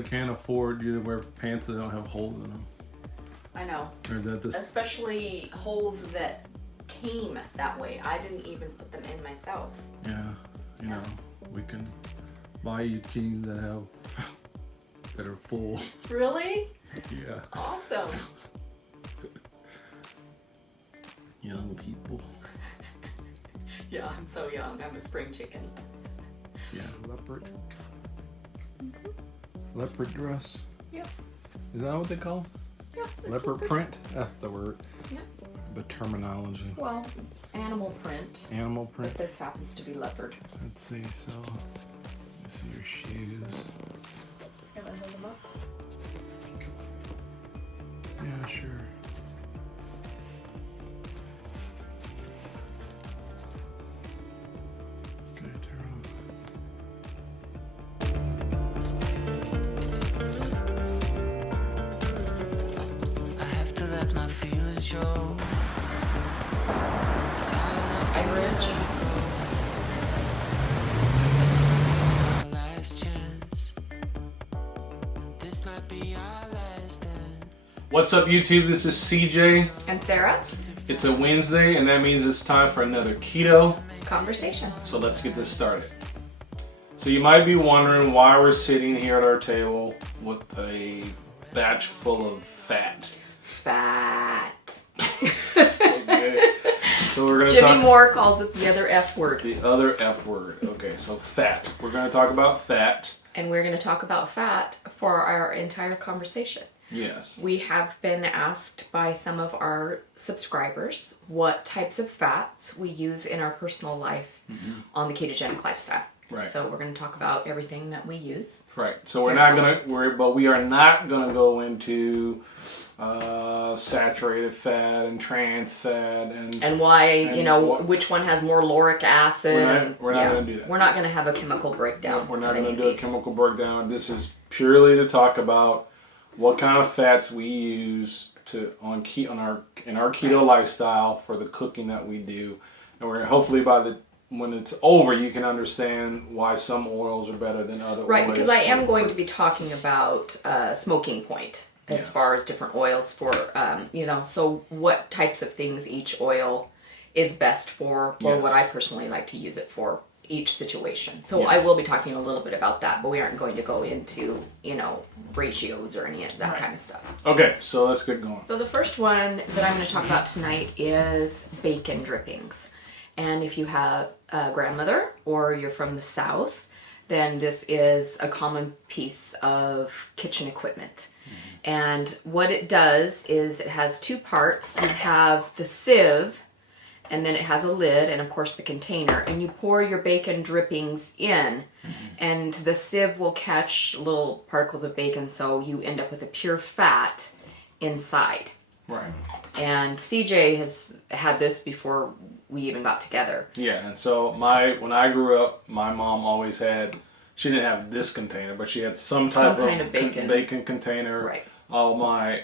really can't afford you to wear pants that don't have holes in them. I know. Or that this... Especially holes that came that way. I didn't even put them in myself. Yeah, you know, we can buy you jeans that have that are full. Really? Yeah. Awesome. Young people. Yeah, I'm so young. I'm a spring chicken. Yeah, leopard. Leopard dress. Yep. Is that what they call them? Yeah. Leopard print? That's the word. Yep. The terminology. Well, animal print. Animal print. But this happens to be leopard. Let's see, so let's see your shoes. Can I hold them up? Yeah, sure. Okay, turn on. I have to let my feelings show. I'm rich. Our last chance. This might be our last dance. What's up, YouTube? This is CJ. And Sarah? It's a Wednesday, and that means it's time for another Keto. Conversations. So let's get this started. So you might be wondering why we're sitting here at our table with a batch full of fat. Fat. Okay. So we're gonna Jimmy talk Moore calls it the other F word. the other F word. Okay, so fat. We're gonna talk about fat. And we're going to talk about fat for our entire conversation. Yes. We have been asked by some of our subscribers what types of fats we use in our personal life on the ketogenic lifestyle. Right. So we're going to talk about everything that we use. Right. So we are not gonna go into saturated fat and trans fat and why, what- which one has more lauric acid. We're not going to do that. We're not going to have a chemical breakdown. We're not of going any to of do a these. chemical breakdown. This is purely to talk about what kind of fats we use in our keto lifestyle for the cooking that we do, and we're hopefully when it's over, you can understand why some oils are better than other oils. Right, because I am going to be talking about smoking point as far as different oils for, so what types of things each oil is best for, or what I personally like to use it for each situation. So I will be talking a little bit about that, but we aren't going to go into, ratios or any of that kind of stuff. Okay, so let's get going. So the first one that I'm going to talk about tonight is bacon drippings. And if you have a grandmother or you're from the South, then this is a common piece of kitchen equipment. And what it does is it has two parts. You have the sieve, and then it has a lid, and of course the container. And you pour your bacon drippings in, and the sieve will catch little particles of bacon, so you end up with a pure fat inside. Right. And CJ has had this before we even got together. Yeah, and so when I grew up, my mom always had, she didn't have this container, but she had some kind of bacon container. Right. All my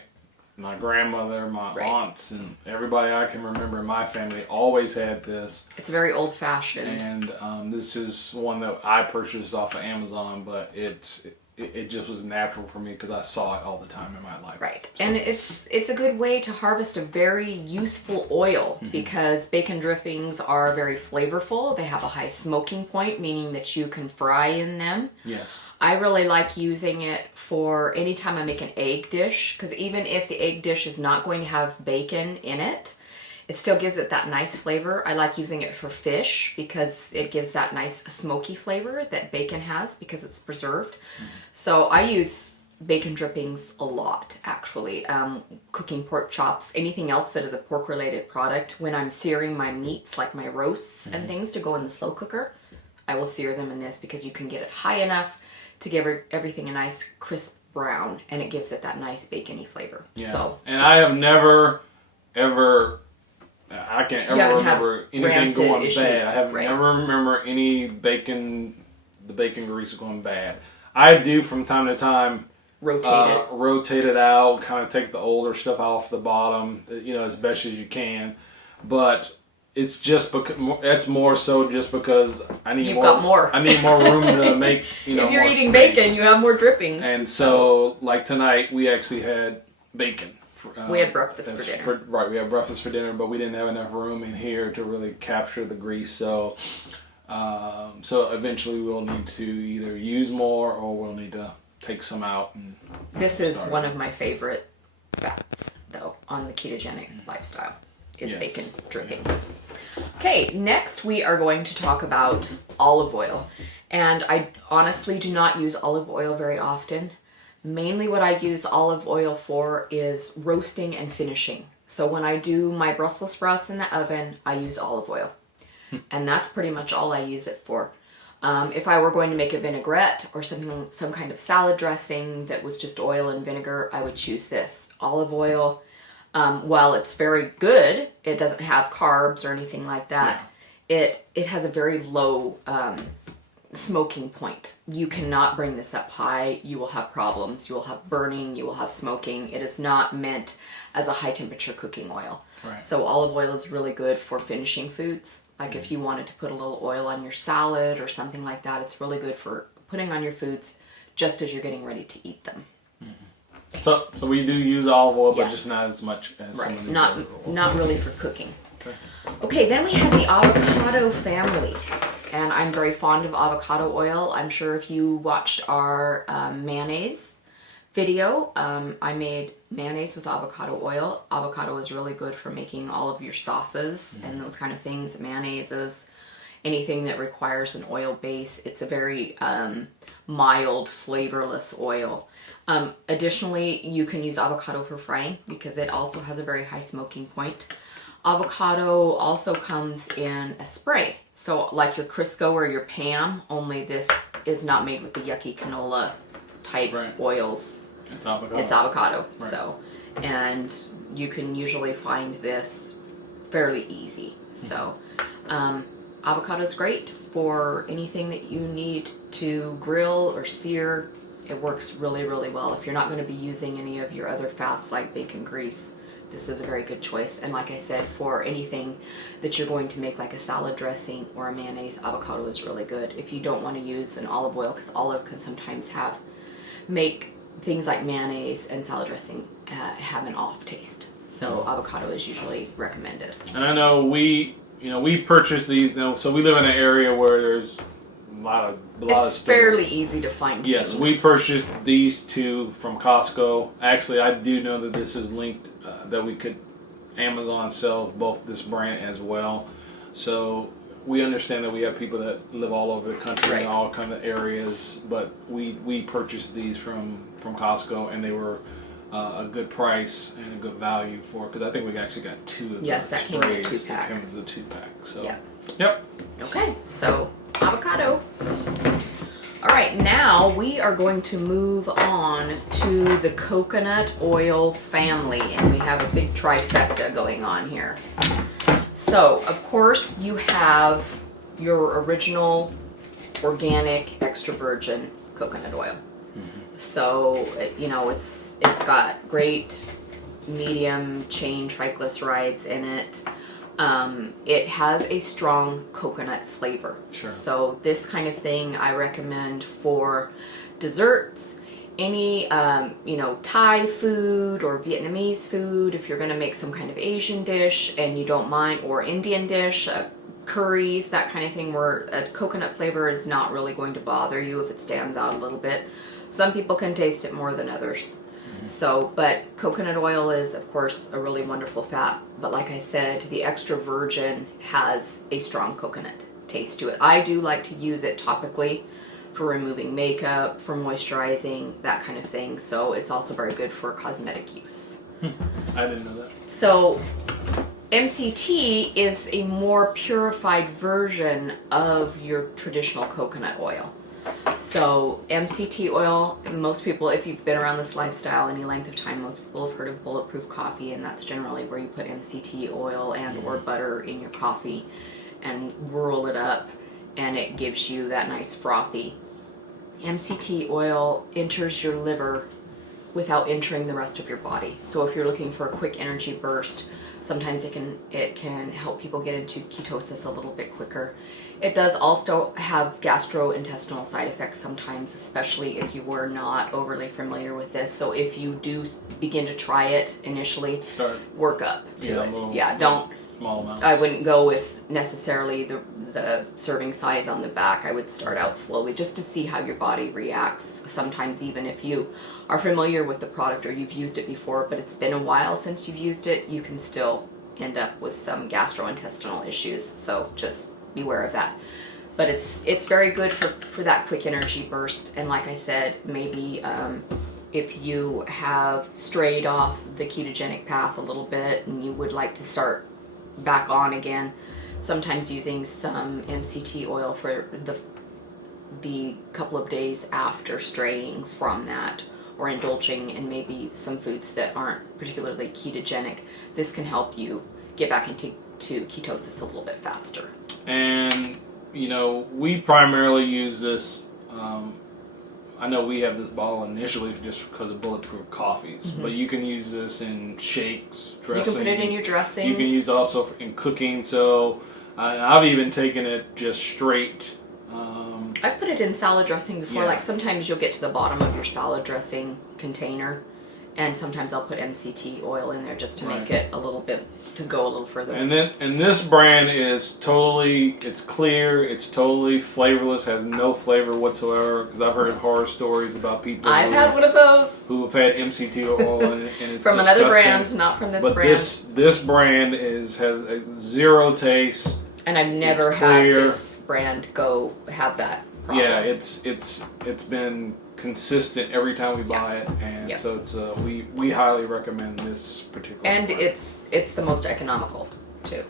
grandmother, my aunts, and everybody I can remember in my family always had this. It's very old-fashioned. And this is one that I purchased off of Amazon, but it just was natural for me because I saw it all the time in my life. Right. So. And it's a good way to harvest a very useful oil because bacon drippings are very flavorful. They have a high smoking point, meaning that you can fry in them. Yes. I really like using it for any time I make an egg dish, because even if the egg dish is not going to have bacon in it, it still gives it that nice flavor. I like using it for fish because it gives that nice smoky flavor that bacon has because it's preserved. So I use bacon drippings a lot, actually. Cooking pork chops, anything else that is a pork-related product. When I'm searing my meats, like my roasts and things, to go in the slow cooker, I will sear them in this because you can get it high enough to give everything a nice crisp brown, and it gives it that nice bacony flavor. Yeah. So, and I have never, ever... I can't ever remember anything going issues, bad. I never remember the bacon grease going bad. I do from time to time rotate it out, kind of take the older stuff off the bottom, as best as you can. But it's just because it's more so just because I need You've got more. I need more room to make. If you're more eating space. bacon, you have more drippings. And so, like tonight, we actually had bacon. We had breakfast for dinner. Right, we had breakfast for dinner, but we didn't have enough room in here to really capture the grease. So, so eventually we'll need to either use more or we'll need to take some out. And This is one of my favorite fats, though, on the ketogenic lifestyle, is Yes. bacon drippings. Okay, next we are going to talk about olive oil. And I honestly do not use olive oil very often. Mainly what I use olive oil for is roasting and finishing. So when I do my Brussels sprouts in the oven, I use olive oil. And that's pretty much all I use it for. If I were going to make a vinaigrette or some kind of salad dressing that was just oil and vinegar, I would choose this. Olive oil, while it's very good, it doesn't have carbs or anything like that. Yeah. It has a very low smoking point. You cannot bring this up high. You will have problems. You will have burning. You will have smoking. It is not meant as a high temperature cooking oil. Right. So olive oil is really good for finishing foods. Like if you wanted to put a little oil on your salad or something like that, it's really good for putting on your foods just as you're getting ready to eat them. so we do use olive oil, but Yes. just not as much as some Right. of these Not other oils. not really for cooking. Okay. Okay, then we have the avocado family. And I'm very fond of avocado oil. I'm sure if you watched our mayonnaise video, I made mayonnaise with avocado oil. Avocado is really good for making all of your sauces and those kind of things, mayonnaises, anything that requires an oil base. It's a very mild, flavorless oil. Additionally, you can use avocado for frying because it also has a very high smoking point. Avocado also comes in a spray. So like your Crisco or your Pam, only this is not made with the yucky canola type oils. It's avocado. It's avocado. Right. So, and you can usually find this fairly easy. So, avocado is great for anything that you need to grill or sear. It works really, really well. If you're not going to be using any of your other fats like bacon grease, this is a very good choice. And like I said, for anything that you're going to make like a salad dressing or a mayonnaise, avocado is really good. If you don't want to use an olive oil, because olive can sometimes make things like mayonnaise and salad dressing have an off taste. So avocado is usually recommended. And I know we purchase these. So we live in an area where there's a lot of It's stores. fairly easy to find. Yes, things. we purchased these two from Costco. Actually, I do know that this is linked, that we could Amazon sell both this brand as well. So we understand that we have people that live all over the country in all kind of areas, but we purchased these from Costco, and they were a good price and a good value for it, because I think we actually got two of Yes, the that came in a sprays. 2-pack. That came in the 2-pack. So Yep. Okay, so avocado. All right, now we are going to move on to the coconut oil family, and we have a big trifecta going on here. So, of course, you have your original organic extra virgin coconut oil. So, it's got great medium chain triglycerides in it. It has a strong coconut flavor. Sure. So this kind of thing I recommend for desserts, any Thai food or Vietnamese food. If you're going to make some kind of Asian dish and you don't mind, or Indian dish, curries, that kind of thing, where a coconut flavor is not really going to bother you if it stands out a little bit. Some people can taste it more than others. So, but coconut oil is, of course, a really wonderful fat. But like I said, the extra virgin has a strong coconut taste to it. I do like to use it topically for removing makeup, for moisturizing, that kind of thing. So it's also very good for cosmetic use. I didn't know that. So MCT is a more purified version of your traditional coconut oil. So MCT oil, most people, if you've been around this lifestyle any length of time, most people have heard of bulletproof coffee, and that's generally where you put MCT oil and or butter in your coffee and whirl it up, and it gives you that nice frothy. MCT oil enters your liver without entering the rest of your body. So if you're looking for a quick energy burst, sometimes it can help people get into ketosis a little bit quicker. It does also have gastrointestinal side effects sometimes, especially if you were not overly familiar with this. So if you do begin to try it initially, work up to it. Yeah, don't. Small amounts. I wouldn't go with necessarily the serving size on the back. I would start out slowly just to see how your body reacts. Sometimes even if you are familiar with the product or you've used it before, but it's been a while since you've used it, you can still end up with some gastrointestinal issues. So just beware of that. But it's very good for that quick energy burst. And like I said, maybe if you have strayed off the ketogenic path a little bit and you would like to start back on again, sometimes using some MCT oil for the couple of days after straying from that, or indulging in maybe some foods that aren't particularly ketogenic, this can help you get back into ketosis a little bit faster. And we primarily use this. I know we have this bottle initially just because of bulletproof coffees, but you can use this in shakes, dressings. You can put it in your dressings. You can use it also in cooking. So I've even taken it just straight. I've put it in salad dressing before. Yeah. Like sometimes you'll get to the bottom of your salad dressing container, and sometimes I'll put MCT oil in there just to make it a little bit, to go a little further. And this brand is it's clear, it's totally flavorless, has no flavor whatsoever. Because I've heard horror stories about people. I've had one of those who have had MCT oil in it, and it's from disgusting. another brand, not from this brand. But this brand has a zero taste. And I've never had this brand have that problem. Yeah, it's been consistent every time we buy it, and so it's we highly recommend this particular. And brand. it's the most economical too,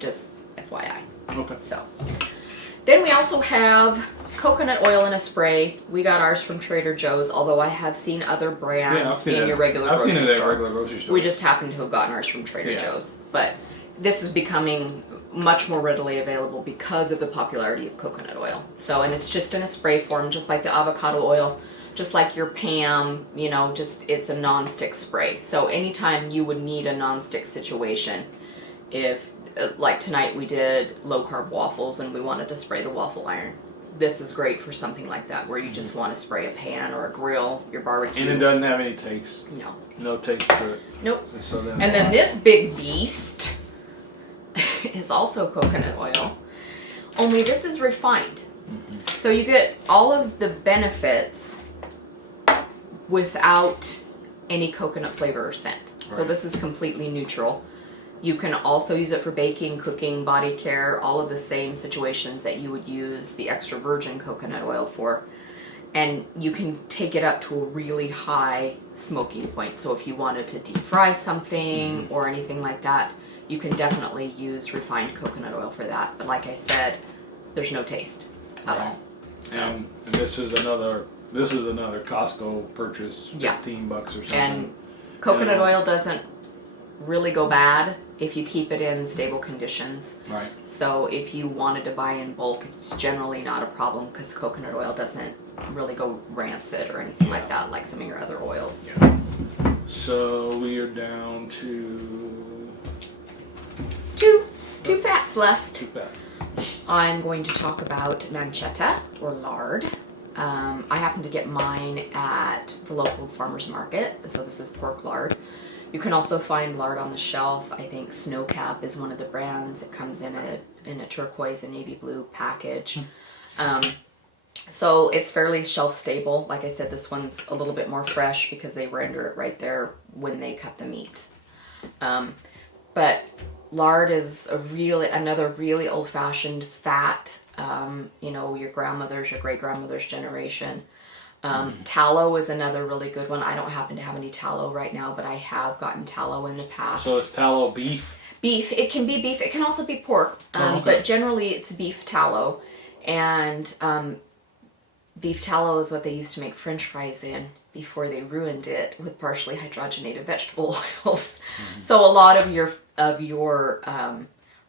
just FYI. Okay. So then we also have coconut oil in a spray. We got ours from Trader Joe's, although I have seen other brands in your regular grocery store. I've seen it at regular grocery store. We just happened to have gotten ours from Trader Joe's, but this is becoming much more readily available because of the popularity of coconut oil. So, and it's just in a spray form, just like the avocado oil, just like your Pam, it's a non-stick spray. So anytime you would need a non-stick situation, if, like tonight we did low-carb waffles and we wanted to spray the waffle iron, this is great for something like that, where you just want to spray a pan or a grill, your barbecue. And it doesn't have any taste. No. No taste to it. Nope. So then and then this big beast is also coconut oil, only this is refined. So you get all of the benefits without any coconut flavor or scent. Right. So this is completely neutral. You can also use it for baking, cooking, body care, all of the same situations that you would use the extra virgin coconut oil for. And you can take it up to a really high smoking point. So if you wanted to deep fry something or anything like that, you can definitely use refined coconut oil for that. But like I said, there's no taste at all. So. And this is another Costco purchase, $15 or something. And coconut oil doesn't really go bad if you keep it in stable conditions. Right. So if you wanted to buy in bulk, it's generally not a problem because coconut oil doesn't really go rancid or anything like that, like some of your other oils. Yeah. So we are down to two fats left. Two fats. I'm going to talk about Manteca or lard. I happen to get mine at the local farmer's market, so this is pork lard. You can also find lard on the shelf. I think Snowcap is one of the brands. It comes in a turquoise and navy blue package. So it's fairly shelf stable. Like I said, this one's a little bit more fresh because they render it right there when they cut the meat. But lard is another really old-fashioned fat. Your grandmother's, your great-grandmother's generation. Tallow is another really good one. I don't happen to have any tallow right now, but I have gotten tallow in the past. So is tallow beef? Beef. It can be beef. It can also be pork. Okay. But generally it's beef tallow. And beef tallow is what they used to make French fries in before they ruined it with partially hydrogenated vegetable oils. So a lot of your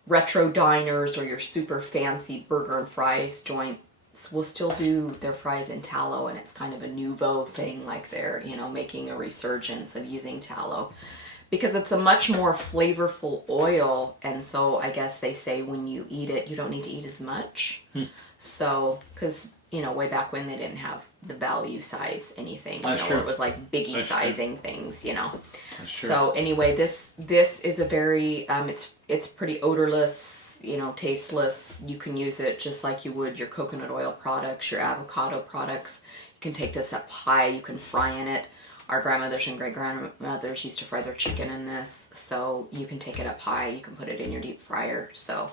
retro diners or your super fancy burger and fries joints restaurants will still do their fries in tallow, and it's kind of a nouveau thing, like they're, making a resurgence of using tallow because it's a much more flavorful oil. And so I guess they say when you eat it, you don't need to eat as much. So, because, way back when they didn't have the value size anything, That's true. it was like biggie That's sizing things, That's true. So anyway, this is a very, it's pretty odorless, tasteless. You can use it just like you would your coconut oil products, your avocado products. You can take this up high. You can fry in it. Our grandmothers and great-grandmothers used to fry their chicken in this. So you can take it up high. You can put it in your deep fryer. So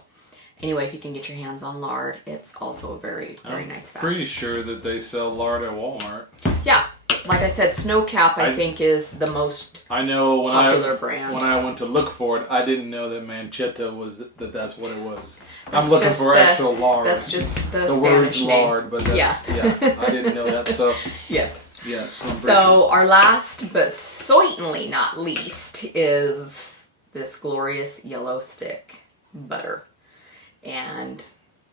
anyway, if you can get your hands on lard, it's also a very, very nice fat. Pretty sure that they sell lard at Walmart. Yeah. Like I said, Snowcap, I think, is the most popular brand. When I went to look for it, I didn't know that Manteca was that's what it was. That's I'm looking just for actual lard. That's just the Spanish Spanish name. lard, but that's, I didn't know that. So Yes. yes. I'm pretty So sure. our last, but certainly not least, is this glorious yellow stick butter. And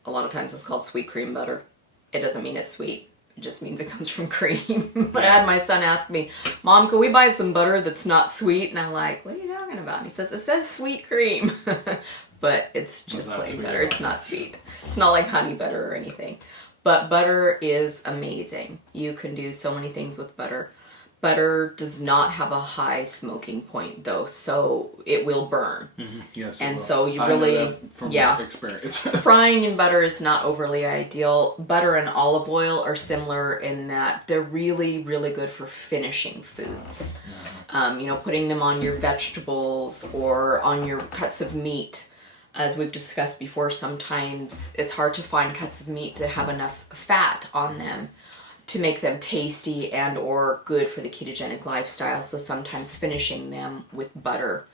a lot of times it's called sweet cream butter. It doesn't mean it's sweet. It just means it comes from cream. I had my son ask me, Mom, can we buy some butter that's not sweet? And I'm like, what are you talking about? And he says, it says sweet cream. But it's just plain butter. It's not sweet. It's not like honey butter or anything. But butter is amazing. You can do so many things with butter. Butter does not have a high smoking point though, so it will burn. Yes. And well, so you I know really, that from my experience. frying in butter is not overly ideal. Butter and olive oil are similar in that they're really, really good for finishing foods. Putting them on your vegetables or on your cuts of meat. As we've discussed before, sometimes it's hard to find cuts of meat that have enough fat on them to make them tasty and or good for the ketogenic lifestyle. So sometimes finishing them with butter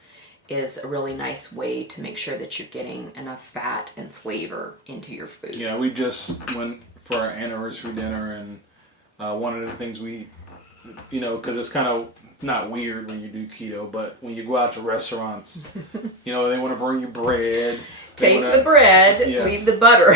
is a really nice way to make sure that you're getting enough fat and flavor into your food. Yeah, we just went for our anniversary dinner, and one of the things we, because it's kind of not weird when you do keto, but when you go out to restaurants, they want to bring you bread. Take the bread, Yes. leave the butter.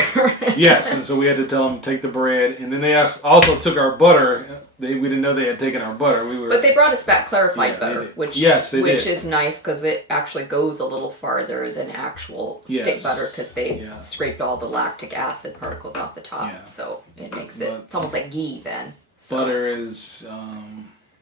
Yes, and so we had to tell them to take the bread, and then they also took our butter. We didn't know they had taken our butter. But they brought us back clarified butter, which did. is nice because it actually goes a little farther than actual stick butter because they scraped all the lactic acid particles off the top. Yeah. So it makes it's almost like ghee then. So. Butter is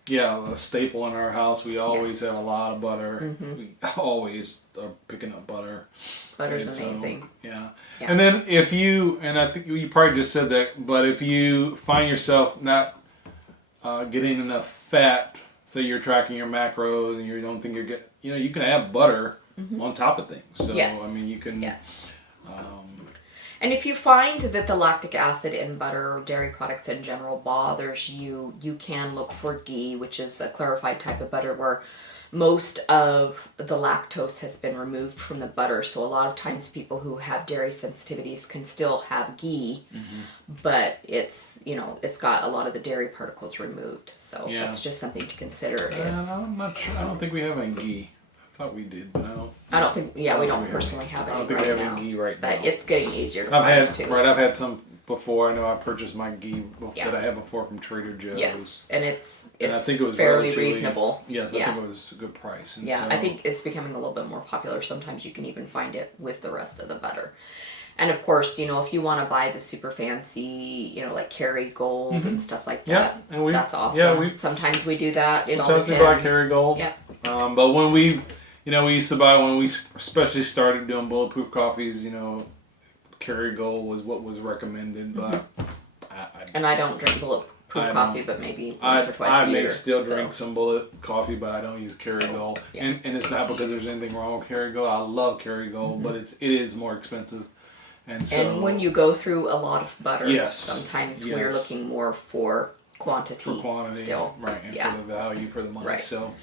a staple in our house. We always have a lot of butter. We always are picking up butter. Butter's amazing. Yeah. And then and I think you probably just said that, but if you find yourself not getting enough fat, so you're tracking your macros and you don't think you're getting, you can add butter on top of things. So, I mean, you can. Yes. And if you find that the lactic acid in butter or dairy products in general bothers you, you can look for ghee, which is a clarified type of butter where most of the lactose has been removed from the butter. So a lot of times people who have dairy sensitivities can still have ghee, but it's got a lot of the dairy particles removed. So that's just something to consider. I'm not sure. I don't think we have any ghee. I thought we did, but I don't think. we don't personally have any right now. I don't think we have any ghee right now. But it's getting easier to find too. I've had some before. I know I purchased my ghee that I had before from Trader Joe's. Yes, and it's I think it was fairly reasonable. Yes, I think it was a good price. And I think it's becoming a little bit more popular. Sometimes you can even find it with the rest of the butter. And of course, if you want to buy the super fancy, like Kerrygold and stuff like that, that's awesome. Yeah, sometimes we do that. It all depends. We buy Kerrygold. Yeah. But when we used to buy, when we especially started doing bulletproof coffees, Kerrygold was what was recommended. But I don't drink bulletproof coffee, but maybe once or twice a year. I may still drink some bullet coffee, but I don't use Kerrygold. And it's not because there's anything wrong with Kerrygold. I love Kerrygold, but it is more expensive. And when you go through a lot of butter, sometimes yes. we're looking more for quantity. For quantity, still. Right, and for the value for the money. Right. So,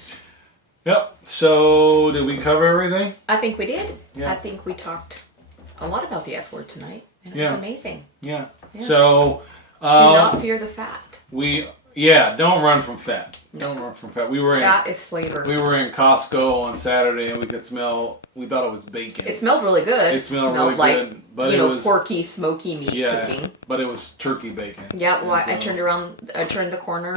yep. So, did we cover everything? I think we did. Yeah. I think we talked a lot about the F word tonight, and it was amazing. Yeah. So, do not fear the fat. Don't run from fat. Don't run from fat. We were Fat is flavor. in Costco on Saturday, and we could smell. We thought it was bacon. It smelled really good. It smelled really like, good, but it was porky, smoky meat cooking. but it was turkey bacon. Yeah, well, I turned around, I turned the corner,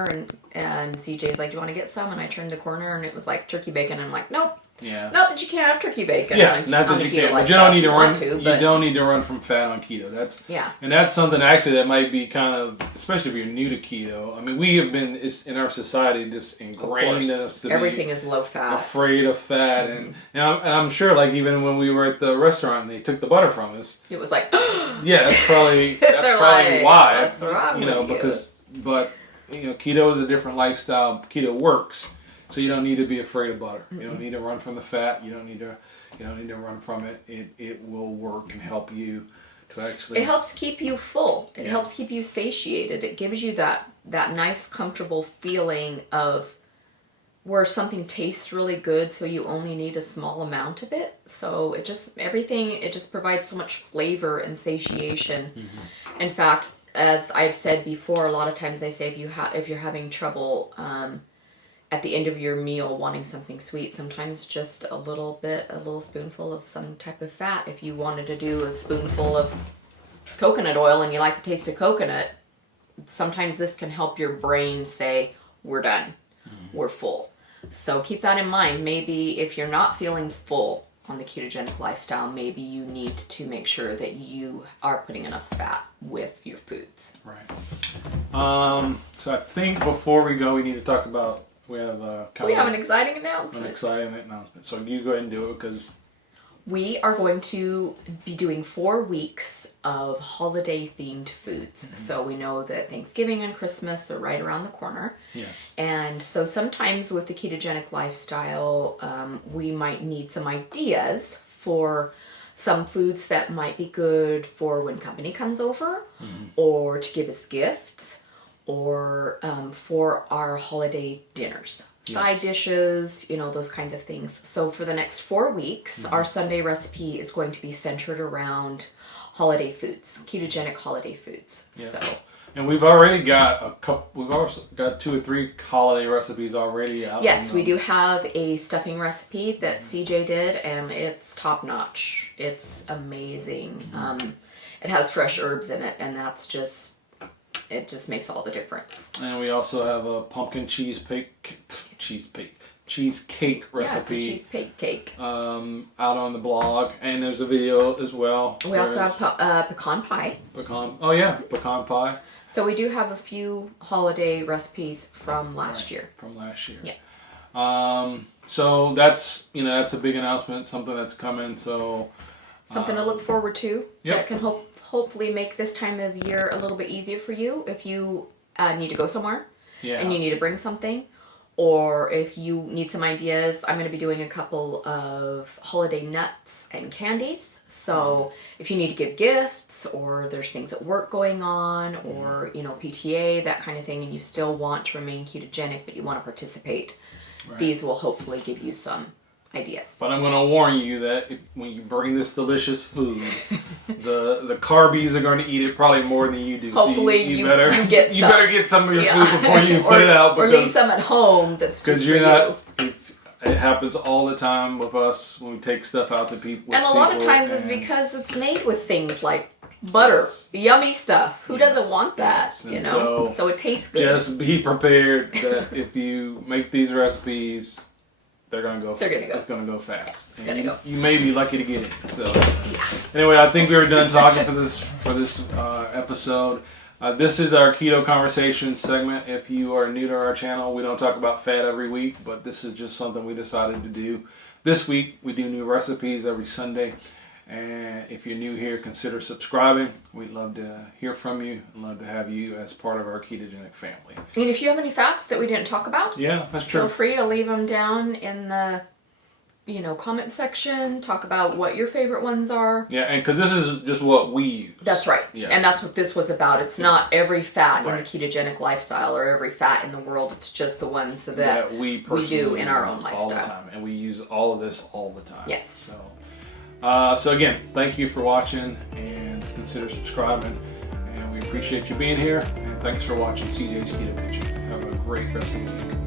and CJ's like, "Do you want to get some?" And I turned the corner, and it was like turkey bacon. And I'm like, "Nope." Yeah. Not that you can't have turkey bacon. Yeah, on, not on that the you keto can't. But you lifestyle don't need to if run. want to, You but don't need to run from fat on keto. And that's something actually that might be kind of, especially if you're new to keto. I mean, we have been in our society just ingrained in us to everything be is low fat. afraid of fat, and I'm sure, like even when we were at the restaurant, and they took the butter from us. It was like, Yeah, that's probably like, why. "What's wrong with you?" Because keto is a different lifestyle. Keto works, so you don't need to be afraid of butter. You don't need to run from the fat. You don't need to run from it. It will work and help you to actually. It helps keep you full. It helps keep you satiated. It gives you that nice, comfortable feeling of where something tastes really good, so you only need a small amount of it. So it just provides so much flavor and satiation. Mm-hmm. In fact, as I've said before, a lot of times I say if you're having trouble at the end of your meal wanting something sweet, sometimes just a little spoonful of some type of fat. If you wanted to do a spoonful of coconut oil and you like the taste of coconut, sometimes this can help your brain say, "We're done. We're full." So keep that in mind. Maybe if you're not feeling full on the ketogenic lifestyle, maybe you need to make sure that you are putting enough fat with your foods. Right. So I think before we go, we need to talk about we have an exciting announcement. So you go ahead and do it because we are going to be doing 4 weeks of holiday-themed foods. Mm-hmm. So we know that Thanksgiving and Christmas are right around the corner. Yes. And so sometimes with the ketogenic lifestyle, we might need some ideas for some foods that might be good for when company comes over, or to give as gifts, or for our holiday dinners. Side dishes, those kinds of things. So for the next 4 weeks, our Sunday recipe is going to be centered around holiday foods, ketogenic holiday foods. Yeah. So, and we've already got we've also got 2 or 3 holiday recipes already out. Yes, we do have a stuffing recipe that CJ did, and it's top notch. It's amazing. It has fresh herbs in it, and it just makes all the difference. And we also have a pumpkin cheesecake recipe. Yeah, it's a cheesecake cake. Out on the blog, and there's a video as well. We also have pecan pie. Pecan pie. So we do have a few holiday recipes from last year. Yeah. So that's a big announcement, something that's coming. So something to look forward to. Yep. That can hopefully make this time of year a little bit easier for you if you need to go somewhere and you need to bring something, or if you need some ideas. I'm going to be doing a couple of holiday nuts and candies. So if you need to give gifts, or there's things at work going on, or PTA, that kind of thing, and you still want to remain ketogenic but you want to participate, these will hopefully give you some ideas. But I'm going to warn you that when you bring this delicious food, the carbies are going to eat it probably more than you do. Hopefully so you better get some of your food before you or, put it out, or leave some at home that's just for you. It happens all the time with us when we take stuff out to people. And a lot of times it's because it's made with things like butter, yummy stuff. Who doesn't want that? So it tastes good. Just be prepared that if you make these recipes, it's going to go fast. It's going to go. You may be lucky to get it. So anyway, I think we were done talking for this episode. This is our Keto Conversation segment. If you are new to our channel, we don't talk about fat every week, but this is just something we decided to do. This week, we do new recipes every Sunday. And if you're new here, consider subscribing. We'd love to hear from you and love to have you as part of our ketogenic family. And if you have any fats that we didn't talk about, that's true. Feel free to leave them down in the comment section. Talk about what your favorite ones are. Yeah, and because this is just what we use. That's right. Yeah. And that's what this was about. It's not every fat right. in the ketogenic lifestyle or every fat in the world. It's just the ones that we do in our own lifestyle. All the time. And we use all of this all the time. Yes. So again, thank you for watching and consider subscribing. And we appreciate you being here. And thanks for watching CJ's Keto Kitchen. Have a great rest of the week.